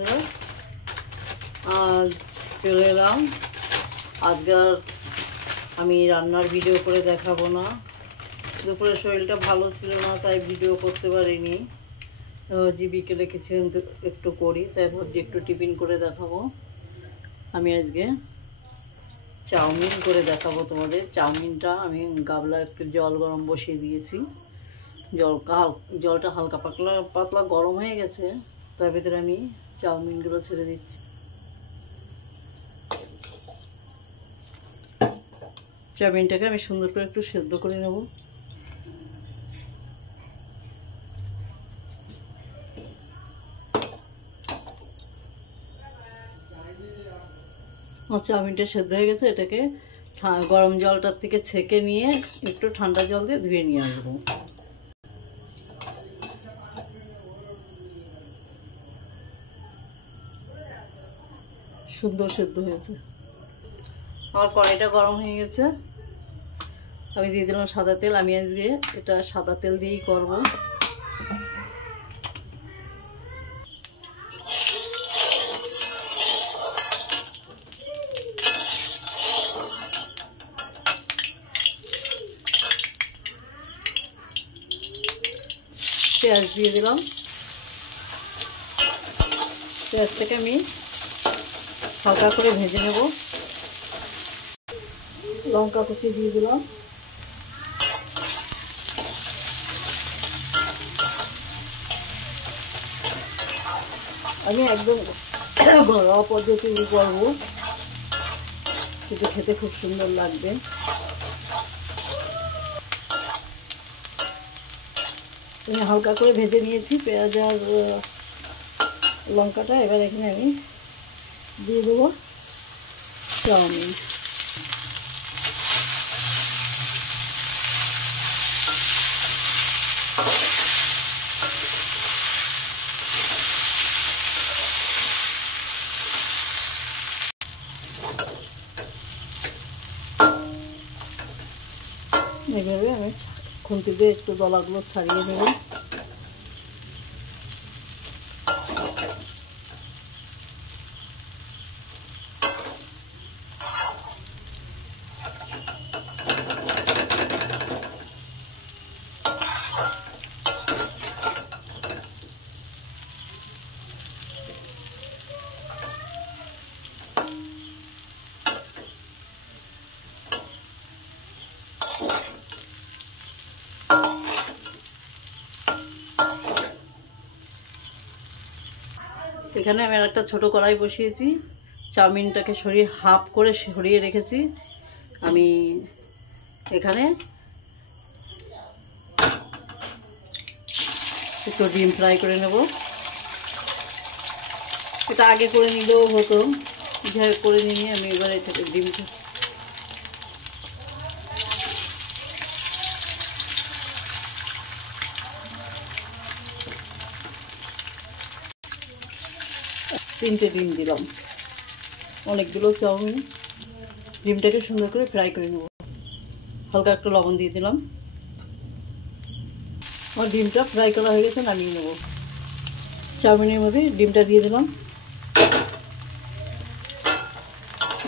আজ চলে এলাম। আজকে আর আমি রান্নার ভিডিও করে দেখাবো না। দুপুরে শরীরটা ভালো ছিল না, তাই ভিডিও করতে পারিনি। বিকেলে কিছু একটু করি, তাই ভাবছি একটু টিফিন করে দেখাবো। আমি আজকে চাউমিন করে দেখাবো তোমাদের। চাউমিনটা আমি গাবলা একটু জল গরম বসিয়ে দিয়েছি। জলটা হালকা পাতলা গরম হয়ে গেছে, তার ভিতরে আমি চাউমিনগুলো ছেড়ে দিচ্ছি। চাউমিনটাকে আমি সুন্দর করে একটু সেদ্ধ করে নেব। চাউমিনটা সেদ্ধ হয়ে গেছে, এটাকে গরম জলটার থেকে ছেঁকে নিয়ে একটু ঠান্ডা জল দিয়ে ধুয়ে নিয়ে আসবো। সুন্দর সেদ্ধ হয়েছে। আমার কড়াইটা গরম হয়ে গেছে, আমি দিয়ে দিলাম সাদা তেল। আমি আজকে এটা সাদা তেল দিয়েই করবো। পেঁয়াজ দিয়ে দিলাম। পেঁয়াজটাকে আমি হালকা করে ভেজে নেব। লঙ্কা কুচি দিয়ে দিলাম। আমি একদম ঘরোয়া পদ্ধতি করবো, কিন্তু খেতে খুব সুন্দর লাগবে। আমি হালকা করে ভেজে নিয়েছি পেঁয়াজ আর লঙ্কাটা। এবার এখানে আমি দিয়ে দেবো চাউমিন। এইভাবে আমি খুন্তি দিয়ে একটু দলাগুলো ছাড়িয়ে নেব। এখানে আমি একটা ছোট কড়াই বসিয়েছি। চাউমিনটাকে হাফ করে সরিয়ে রেখেছি। আমি এখানে একটু ডিম ফ্রাই করে নেব। এটা আগে করে নিলেও হতো, যেভাবে করে নিয়ে আমি এবার এটাকে ডিমটা তিনটে ডিম দিলাম। অনেকগুলো চাউমিন। ডিমটাকে সুন্দর করে ফ্রাই করে নেব। হালকা একটু লবণ দিয়ে দিলাম। আমার ডিমটা ফ্রাই করা হয়ে গেছে, নামিয়ে নেব। চাউমিনের মধ্যে ডিমটা দিয়ে দিলাম।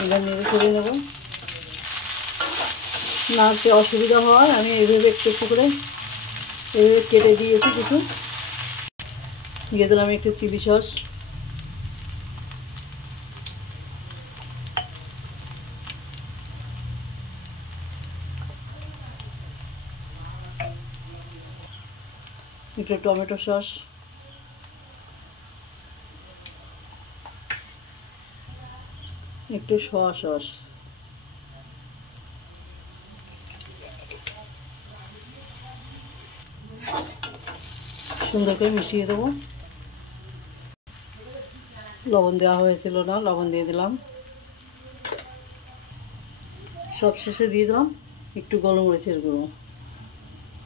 এবার নেড়ে করে নেব। নাড়তে অসুবিধা হয় আমি এইভাবে একটু একটু করে এইভাবে কেটে দিয়েছি কিছু। দিয়ে দিলাম একটু চিলি সস। একটু টমেটো সস। একটু সোয়া সস। সুন্দর করে মিশিয়ে দেবো। লবণ দেওয়া হয়েছিল না, লবণ দিয়ে দিলাম। সব শেষে দিয়ে দিলাম একটু গোলমরিচের গুঁড়ো।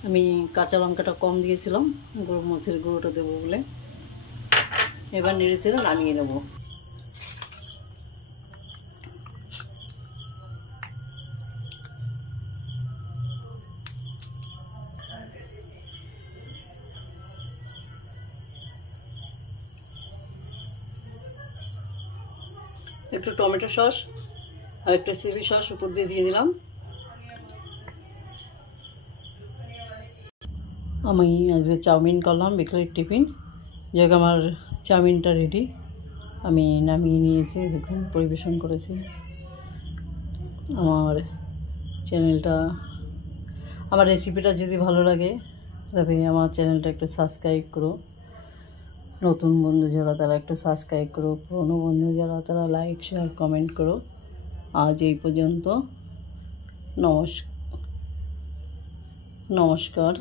আমি কাঁচা লঙ্কাটা কম দিয়েছিলাম, গোলমরিচের গুঁড়োটা দেবো বলে। এবার নেড়ে চেড়ে নামিয়ে নেব। একটু টমেটো সস আর একটু চিলি সস উপর দিয়ে দিলাম। আমি আজকে চাউমিন করলাম বিকেলের টিফিন। যাক আমার চাউমিনটা রেডি, আমি নামিয়ে নিয়েছি, দেখুন পরিবেশন করেছি। আমার চ্যানেলটা, আমার রেসিপিটা যদি ভালো লাগে তবে আমার চ্যানেলটা একটু সাবস্ক্রাইব করো। নতুন বন্ধু যারা তারা একটু সাবস্ক্রাইব করো, পুরনো বন্ধু যারা তারা লাইক শেয়ার কমেন্ট করো। আজ এই পর্যন্ত, নমস্কার।